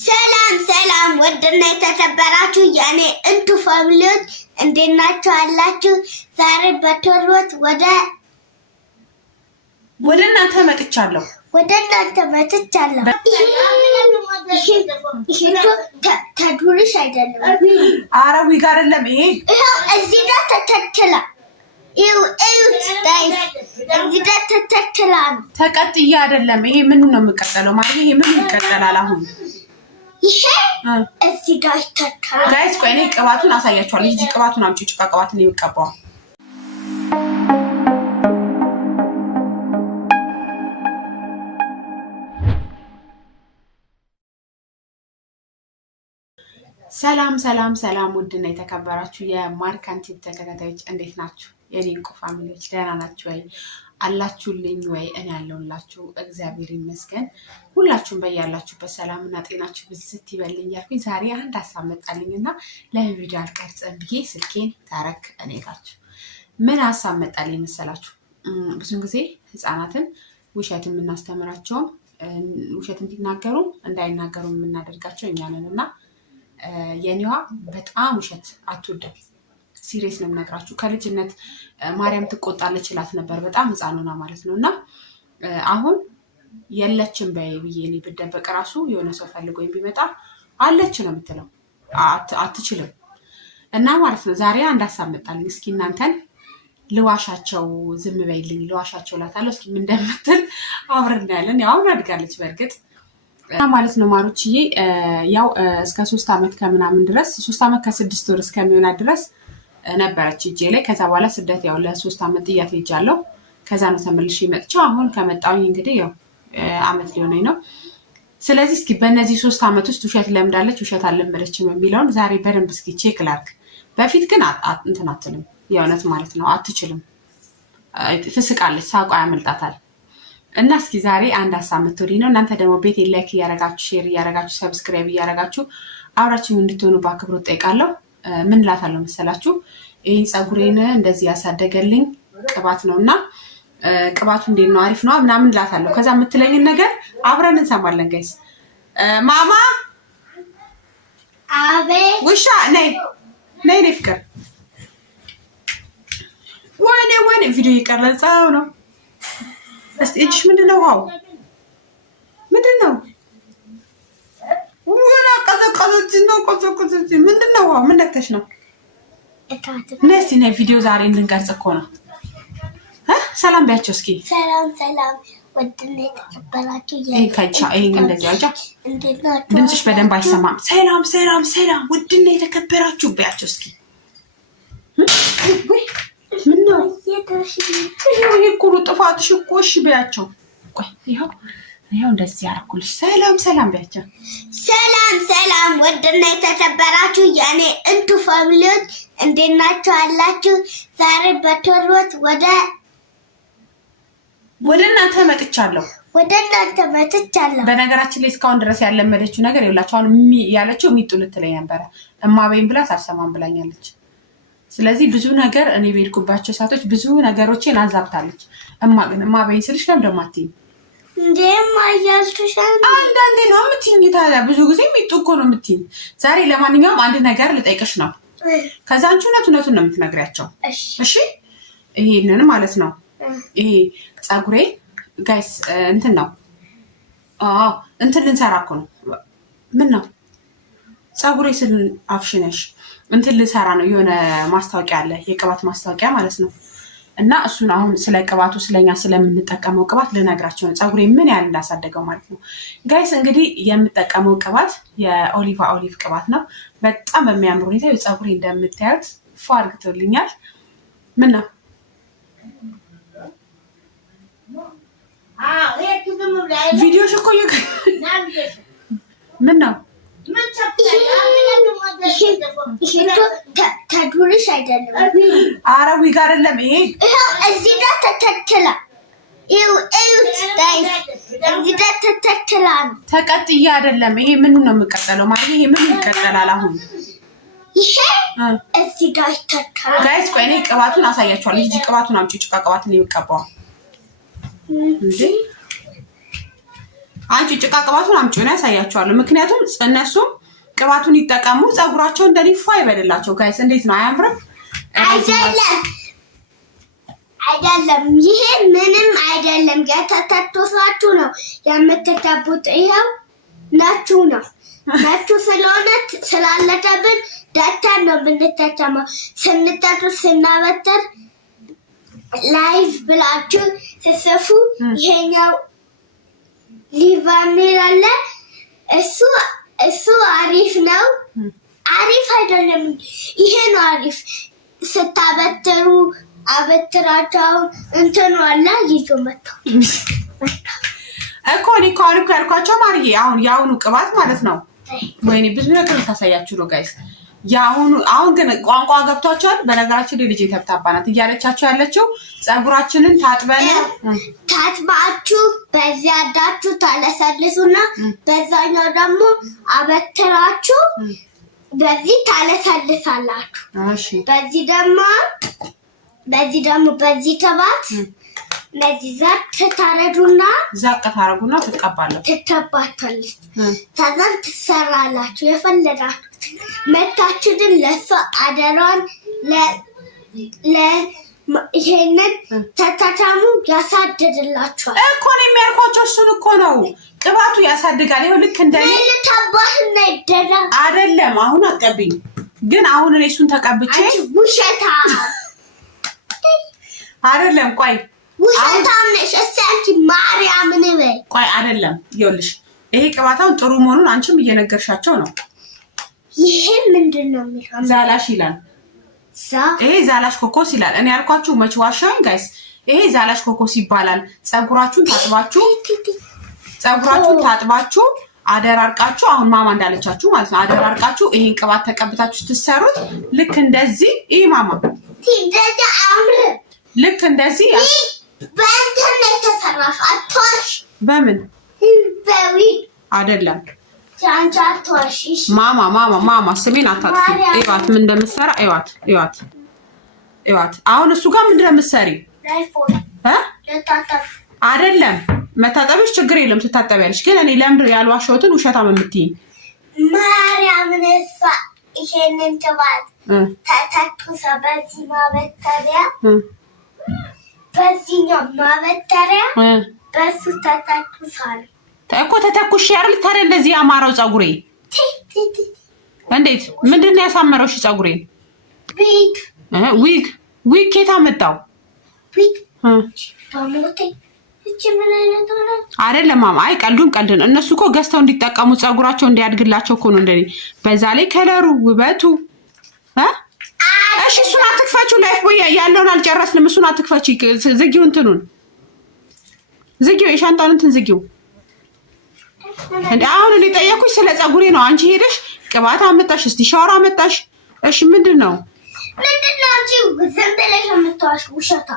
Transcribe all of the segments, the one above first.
ሰላም ሰላም ወድና የተከበራችሁ የኔ እንቱ ፋሚሊዎች እንዴት ናችሁ አላችሁ? ዛሬ በቶሎት ወደ እናንተ መጥቻለሁ። ተዱርሽ አይደለም አረዊ ጋር አይደለም። ይሄ እዚህ ጋር ተተክላ እዚህ ጋር ተተክላ ነው። ተቀጥያ አይደለም። ይሄ ምን ነው የምቀጠለው? ማለት ይሄ ምን ይቀጠላል? አሁን ይሄ እዚህ ጋር ተተክላ ጋይስ፣ ቆይ እኔ ቅባቱን አሳያችኋለሁ። ይሄ ቅባቱን አምጪ። ጭቃ ቅባት ነው የሚቀባው። ሰላም ሰላም ሰላም ውድና የተከበራችሁ የማርካን ቲቪ ተከታታዮች እንዴት ናችሁ? የኔ እንቁ ፋሚሊዎች ደህና ናችሁ ወይ? አላችሁልኝ ወይ? እኔ ያለሁላችሁ እግዚአብሔር ይመስገን። ሁላችሁም በያላችሁበት ሰላምና ጤናችሁ ብዝት ይበልኝ ያልኩኝ ዛሬ አንድ ሀሳብ መጣልኝና ለቪዲዮ አልቀርጽም ብዬ ስልኬን ታረክ እኔ ጋችሁ ምን ሀሳብ መጣልኝ መሰላችሁ? ብዙን ጊዜ ህፃናትን ውሸት የምናስተምራቸውም ውሸት እንዲናገሩ እንዳይናገሩ የምናደርጋቸው እኛ ነን እና የኔዋ በጣም ውሸት አትወድም። ሲሪየስ ነው የምነግራችሁ። ከልጅነት ማርያም ትቆጣለች ይላት ነበር፣ በጣም ህፃን ሆና ማለት ነው። እና አሁን የለችም በይ ብዬ እኔ ብደበቅ ራሱ የሆነ ሰው ፈልጎኝ ቢመጣ አለች ነው የምትለው፣ አትችልም። እና ማለት ነው ዛሬ አንድ ሀሳብ መጣልኝ። እስኪ እናንተን ልዋሻቸው፣ ዝም በይልኝ ልዋሻቸው እላታለሁ። እስኪ ምን እንደምትል አብረን እናያለን። ያው አሁን አድጋለች በእርግጥ ማለት ነው ማሮችዬ። ያው እስከ 3 ዓመት ከምናምን ድረስ 3 ዓመት ከ6 ወር እስከሚሆናት ድረስ ነበረች እጄ ላይ። ከዛ በኋላ ስደት ያው ለ3 ዓመት ጥያት ሄጃለሁ። ከዛ ነው ተመልሼ መጥቼው አሁን ከመጣሁኝ እንግዲህ ያው ዓመት ሊሆነኝ ነው። ስለዚህ እስኪ በእነዚህ 3 ዓመት ውስጥ ውሸት ለምዳለች ውሸት አልለመደችም የሚለውን ዛሬ በደንብ እስኪ ቼክ ላድርግ። በፊት ግን እንትን አትልም፣ የእውነት ማለት ነው አትችልም። ትስቃለች፣ ሳቋ ያመልጣታል። እና እስኪ ዛሬ አንድ ሀሳብ መጥቶልኝ ነው። እናንተ ደግሞ ቤት ላይክ እያረጋችሁ ሼር እያረጋችሁ ሰብስክራይብ እያረጋችሁ አብራችሁ እንድትሆኑ በአክብሮት ጠይቃለሁ። ምን እላታለሁ መሰላችሁ? ይህን ፀጉሬን እንደዚህ ያሳደገልኝ ቅባት ነው እና ቅባቱ እንዴት ነው አሪፍ ነው ምናምን እላታለሁ። ከዛ የምትለኝን ነገር አብረን እንሰማለን ጋይስ። ማማ አቤት። ውሻ ነይ ነይ ነይ ፍቅር። ወይኔ ቪዲዮ እየቀረጸው ነው። እስቲ እጅሽ ምንድነው? ዋው ምንድነው? ወላ ቀዘቀዘች ነው ቀዘቀዘች። ምንድነው? ዋው ምን ነክተሽ ነው? ነስቲ ነይ ቪዲዮ ዛሬ እንድንቀርጽ እኮ ነው። ሰላም ቢያቸው እስኪ። ሰላም ወድኔ ተቀበላችሁ ይሄን እንደዚህ አውጫ ድምፅሽ በደንብ አይሰማም። ሰላም ውድና የተከበራችሁ ቢያቸው እስኪ። ምን ነው ይሄ ጥፋትሽ እኮ እሺ ቢያቸው። ቆይ ይሄው እንደዚህ ያደረኩልሽ። ሰላም ቢያቸው። ሰላም ወድና የተከበራችሁ የኔ እንቱ ፋሚሊዎች እንዴት ናችሁ አላችሁ? ዛሬ በቶሎት ወደ እናንተ መጥቻለሁ። በነገራችን ላይ እስካሁን ድረስ ያለመደችው ነገር ይኸውላችሁ። አሁን ያለችው ሚጡ ልትለኝ ነበረ። እማበይን ብላት አልሰማም ብላኛለች። ስለዚህ ብዙ ነገር እኔ ቤልኩባቸው ሰዓቶች ብዙ ነገሮችን አዛብታለች። እማበይን ስልሽ ለምን ደግሞ አትይኝ እንዴ? ማያልቱሽ አንዳንዴ ነው የምትይኝ። ታዲያ ብዙ ጊዜ ሚጡ እኮ ነው የምትይኝ። ዛሬ ለማንኛውም አንድ ነገር ልጠይቅሽ ነው። ከዛ አንቺ እውነቱን ነው የምትነግሪያቸው። እሺ ይሄንን ማለት ነው። ይሄ ፀጉሬ ጋይስ እንትን ነው እንትን ልንሰራ እኮ ነው። ምን ነው ፀጉሬ ስል አፍሽነሽ እንትን ልሰራ ነው። የሆነ ማስታወቂያ አለ፣ የቅባት ማስታወቂያ ማለት ነው። እና እሱን አሁን ስለ ቅባቱ ስለኛ ስለምንጠቀመው ቅባት ልነግራቸው ነው። ፀጉሬ ምን ያህል እንዳሳደገው ማለት ነው ጋይስ። እንግዲህ የምጠቀመው ቅባት የኦሊቫ ኦሊቭ ቅባት ነው። በጣም በሚያምር ሁኔታ ፀጉሬ እንደምታዩት ፏ አድርግቶልኛል። ምን ነው ቪዲዮሽ እኮ ምን ነው ተዱርሽ አይደለም አረዊ ጋር አይደለም። ይሄ እዚህ ጋር ተተክላ እዚህ ጋር ተተክላ ነው። ተቀጥያ አይደለም። ይሄ ምን ነው የምቀጠለው? ማለት ይሄ ምን ይቀጠላል? አሁን ይሄ እዚህ ጋር ተተክላ ጋይስ፣ ቆይ እኔ ቅባቱን አሳያችኋለሁ። ይሄ ቅባቱን አምጪ። ጭቃ ቅባትን የሚቀባው እንዴ አንቺ ጭቃ ቅባቱን አምጪው ነው ያሳያቸዋለሁ። ምክንያቱም እነሱም ቅባቱን ይጠቀሙ፣ ፀጉራቸው እንደሊፋ ይበልላቸው። ጋይስ እንዴት ነው አያምርም? አይደለም ይሄ ምንም አይደለም። የተተኮሳችሁ ነው የምትተቡት። ይኸው ናችሁ ነው ናችሁ ስለሆነ ስላለተብን ዳታን ነው የምንተተመው። ስንተቱ ስናበተር ላይቭ ብላችሁ ስጽፉ ይሄኛው ሊቫሚል አለ። እሱ አሪፍ ነው። አሪፍ አይደለም ይሄ ነው አሪፍ። ስታበትሩ አበትራቸው እንትን ዋላ ይዞ መጣው እኮ እኔ እኮ ያልኳቸው ማርዬ አሁን የአሁኑ ቅባት ማለት ነው። ወይኔ ብዙ ነገር ልታሳያችሁ ነው ጋይስ። አሁን ግን ቋንቋ ገብቷቸዋል። በነገራችን ላይ ልጅ ተብታባናት እያለቻቸው ያለችው ፀጉራችንን ታጥባችሁ በዚህ አዳችሁ ታለሰልሱና በዛኛው ደግሞ አበትራችሁ በዚህ ታለሰልሳላችሁ። እሺ በዚህ ደግሞ በዚህ ቅባት ለዚህ ዛቅ ታረጉና ትቀባላችሁ። ከዛን ትሰራላችሁ። የፈለጋችሁ መታችሁ ግን ለሷ አደራን ይሄንን ተታታሙ ያሳድድላችኋል እኮ ነው የሚያልኳቸው። እሱን እኮ ነው ቅባቱ ያሳድጋል። ይኸው ልክ እንደኔ ታባህና ይደራ አይደለም። አሁን አቀብኝ ግን አሁን እኔ እሱን ተቀብቼ ውሸታ አይደለም። ቆይ ውሸታም ነሽ አንቺ ማርያምን በይ። ቆይ አይደለም ይኸውልሽ፣ ይሄ ቅባታውን ጥሩ መሆኑን አንቺም እየነገርሻቸው ነው። ይሄ ምንድነው የሚለው? ዛላሽ ይላል። ይሄ ዛላሽ ኮኮስ ይላል። እኔ ያልኳችሁ መች ዋሻኝ ጋይስ። ይሄ ዛላሽ ኮኮስ ይባላል። ፀጉራችሁን ታጥባችሁ አደራርቃችሁ አሁን ማማ እንዳለቻችሁ ማለት ነው። አደራርቃችሁ ይሄን ቅባት ተቀብታችሁ ስትሰሩት ልክ እንደዚህ ይሄ ማማ ልክ እንደዚህ በእንትን ነው የተሰራሽ። አትዋሽ። በምን በዊ አይደለም ቻንቻ አትዋሽ። ማማ ስሜን አታጥፊ። እዩዋት ምን እንደምትሰራ እዩዋት። አሁን እሱ ጋር ምንድን ነው የምትሰሪ? አይደለም መታጠብሽ ችግር የለም ትታጠቢያለሽ። ግን እኔ ለምንድን ያልዋሸሁትን ውሸታም የምትይኝ? ማርያምን እሷ ይሄንን ቅባት ተተኩሰ በዚህ ማበጠሪያ በዚህኛው ማበጠሪያ በሱ ተተኩሳል እኮ ተተኩሽ አይደል? ታዲያ እንደዚህ ያማረው ፀጉሬ እንዴት ምንድን ነው ያሳመረው? እሺ ፀጉሬን ዊግ ኬታ መጣው አይደለም ማማ። አይ ቀልዱን እነሱ እኮ ገዝተው እንዲጠቀሙ ፀጉራቸው እንዲያድግላቸው እኮ ነው እንደኔ። በዛ ላይ ከለሩ ውበቱ እሺ እሱን አትክፈቺው። ላይፍ ቦይ ያለውን አልጨረስንም። እሱን አትክፈቺ። ዝጊው፣ እንትኑን ዝጊው፣ የሻንጣውን እንትን ዝጊው። እንዴ አሁን እኔ ጠየኩሽ ስለ ፀጉሬ ነው። አንቺ ሄደሽ ቅባት አመጣሽ፣ እስቲ ሻወር አመጣሽ። እሺ ምንድነው አንቺ ዝም ብለሽ የምትዋሽ ውሸታ?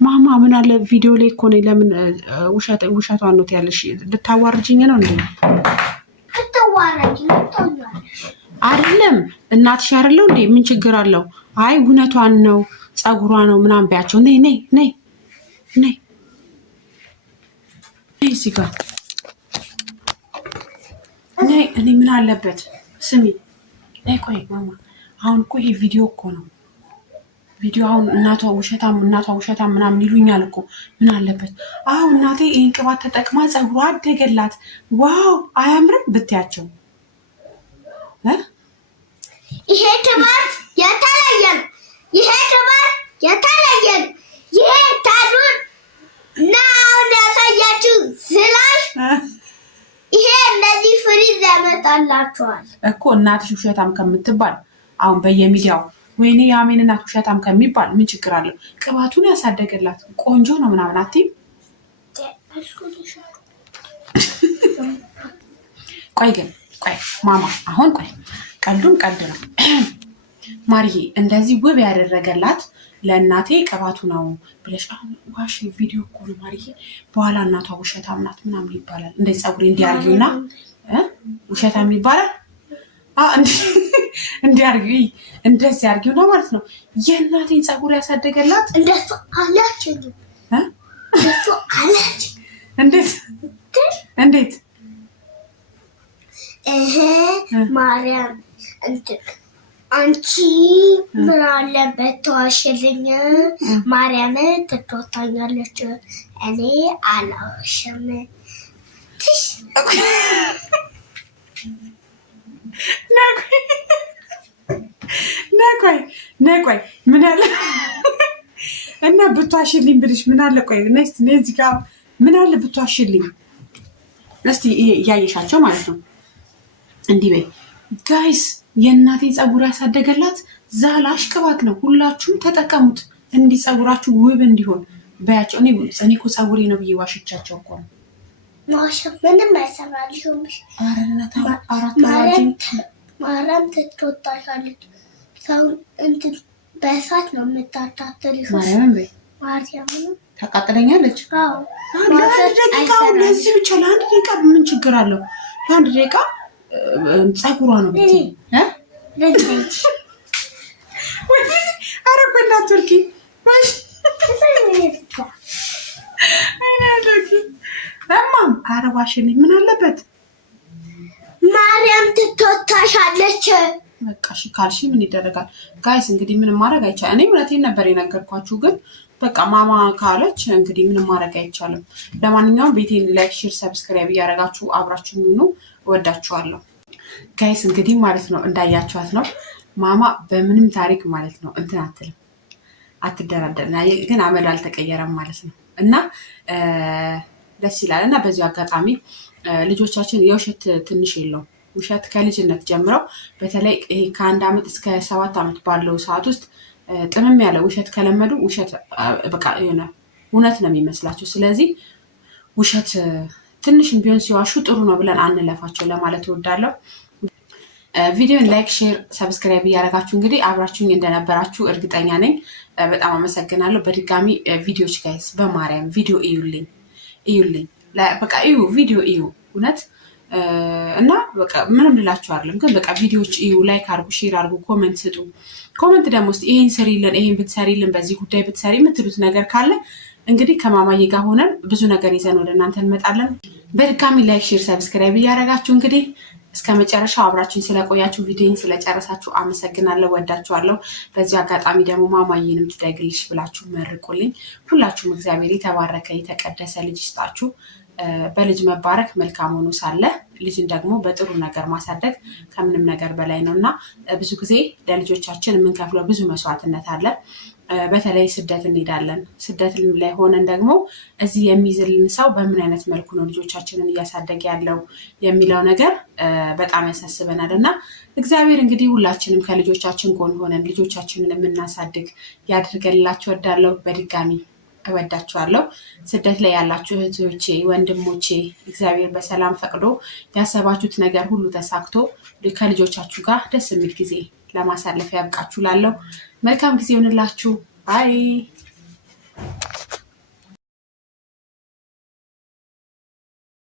ማማ ምን አለ ቪዲዮ ላይ እኮ ነው። ለምን ውሸቷን ነው ያለሽ? ልታዋርጂኝ ነው እንዴ? ከተዋረጂ አይደለም እናትሽ አይደለው እንዴ? ምን ችግር አለው? አይ እውነቷን ነው ፀጉሯ ነው ምናምን ቢያቸው። ነይ እዚህ ጋር ነይ። እኔ ምን አለበት ስሚ፣ ነይ ቆይ ማማ። አሁን እኮ ይሄ ቪዲዮ እኮ ነው ቪዲዮ። አሁን እናቷ ውሸታም ምናምን ይሉኛል እኮ። ምን አለበት አሁን እናቴ ይሄን ቅባት ተጠቅማ ፀጉሯ አደገላት፣ ዋው አያምርም ብትያቸው ይሄ ቅባት የተለየ ነው። ይሄ ታዱን ነው ያሳያችሁ ስላሽ ይሄ እንደዚህ ፍሪዝ ያመጣላችኋል እኮ። እናትሽ ውሸታም ከምትባል አሁን በየሚዲያው ወይኔ የአሜን እናት ውሸታም ከሚባል ምን ችግር አለው? ቅባቱን ያሳደገላት ቆንጆ ነው ምናምን አትይም? ቆይ ማማ አሁን ቆይ ቀልዱም ቀልድ ነው ማርዬ። እንደዚህ ውብ ያደረገላት ለእናቴ ቅባቱ ነው ብለሽ አሁን ዋሽ ቪዲዮ እኮ ነው ማርዬ። በኋላ እናቷ ውሸታም ናት ምናምን ይባላል። እንደዚህ ፀጉሬ እንዲያርጊውና ውሸታም ይባላል። እንዲያርጊ እንደዚህ አርጊውና ማለት ነው። የእናቴን ፀጉር ያሳደገላት እንደሱ አላች እንዴት እንዴት ማርያም አንቺ ምን አለበት ተዋሽልኝ ማርያም ትቶታኛለች እኔ አላውሽም ነቆይ ምን አለ እና ብትዋሽልኝ ብልሽ ምን አለ ቆይ ነስት ነዚህ ጋር ምን አለ ብትዋሽልኝ እስቲ ያያሻቸው ማለት ነው እንዲህ በይ ጋይስ የእናቴ ጸጉር ያሳደገላት ዛላሽ ቅባት ነው ሁላችሁም ተጠቀሙት እንዲህ ጸጉራችሁ ውብ እንዲሆን በያቸው እኔ እኮ ጸጉሬ ነው ብዬ ዋሽቻቸው እኮ ነው ማሻ ምንም አይሰራልሽም አረናታ አራት ማርያም ትቶታሻለች ሰው እንትን በእሳት ነው የምታታተልሽ ማርያም ታቃጥለኛለች ለአንድ ደቂቃ ለዚህ ብቻ ለአንድ ደቂቃ ምን ችግር አለው ለአንድ ደቂቃ ጸጉሯ ነው ብትይ ኧረ እኮ እንዳትወርቂ እማም ኧረ ዋሽልኝ ምን አለበት ማርያም ትቶታሻለች በቃ እሺ ካልሽ ምን ይደረጋል ጋይስ እንግዲህ ምንም ማድረግ አይቻልም እኔ እውነቴን ነበር የነገርኳችሁ ግን በቃ ማማ ካለች እንግዲህ ምንም ማድረግ አይቻልም ለማንኛውም ቤቴን ላይክ ሼር ሰብስክራይብ እያደረጋችሁ አብራችሁ ሁኑ እወዳችኋለሁ ጋይስ እንግዲህ ማለት ነው እንዳያችኋት ነው ማማ በምንም ታሪክ ማለት ነው እንትን አትልም አትደራደርና ግን አመል አልተቀየረም ማለት ነው እና ደስ ይላል እና በዚህ አጋጣሚ ልጆቻችን የውሸት ትንሽ የለውም ውሸት ከልጅነት ጀምረው በተለይ ይሄ ከ1 ዓመት እስከ 7 ዓመት ባለው ሰዓት ውስጥ ጥምም ያለ ውሸት ከለመዱ ውሸት በቃ የሆነ እውነት ነው የሚመስላቸው ስለዚህ ውሸት ትንሽም ቢሆን ሲዋሹ ጥሩ ነው ብለን አንለፋቸው ለማለት እወዳለሁ ቪዲዮን ላይክ ሼር ሰብስክራይብ እያደረጋችሁ እንግዲህ አብራችሁኝ እንደነበራችሁ እርግጠኛ ነኝ በጣም አመሰግናለሁ በድጋሚ ቪዲዮች ጋይስ በማርያም ቪዲዮ እዩልኝ በቃ እዩ ቪዲዮ እዩ እውነት እና በቃ ምንም ልላችሁ አይደለም ግን በቃ ቪዲዮዎች እዩ ላይክ አድርጉ ሼር አድርጉ ኮሜንት ስጡ ኮሜንት ደግሞ እስቲ ይሄን ሰሪልን ይሄን ብትሰሪልን በዚህ ጉዳይ ብትሰሪ የምትሉት ነገር ካለ እንግዲህ ከማማዬ ጋር ሆነን ብዙ ነገር ይዘን ወደ እናንተ እንመጣለን በድጋሚ ላይክ ሼር ሰብስክራይብ እያደረጋችሁ እንግዲህ እስከ መጨረሻው አብራችሁኝ ስለቆያችሁ ቪዲዮን ስለጨረሳችሁ አመሰግናለሁ ወዳችኋለሁ በዚህ አጋጣሚ ደግሞ ማማዬንም ትደግልሽ ብላችሁ መርቁልኝ ሁላችሁም እግዚአብሔር የተባረከ የተቀደሰ ልጅ ይስጣችሁ በልጅ መባረክ መልካም ሆኖ ሳለ ልጅን ደግሞ በጥሩ ነገር ማሳደግ ከምንም ነገር በላይ ነውና ብዙ ጊዜ ለልጆቻችን የምንከፍለው ብዙ መስዋዕትነት አለ በተለይ ስደት እንሄዳለን ስደት ላይ ሆነን ደግሞ እዚህ የሚይዝልን ሰው በምን አይነት መልኩ ነው ልጆቻችንን እያሳደገ ያለው የሚለው ነገር በጣም ያሳስበናልና እግዚአብሔር እንግዲህ ሁላችንም ከልጆቻችን ጎን ሆነን ልጆቻችንን የምናሳድግ ያድርገንላችሁ ወዳለው በድጋሚ እወዳችኋለሁ ስደት ላይ ያላችሁ እህቶቼ ወንድሞቼ እግዚአብሔር በሰላም ፈቅዶ ያሰባችሁት ነገር ሁሉ ተሳክቶ ከልጆቻችሁ ጋር ደስ የሚል ጊዜ ለማሳለፍ ያብቃችሁ ላለው መልካም ጊዜ ይሁንላችሁ ባይ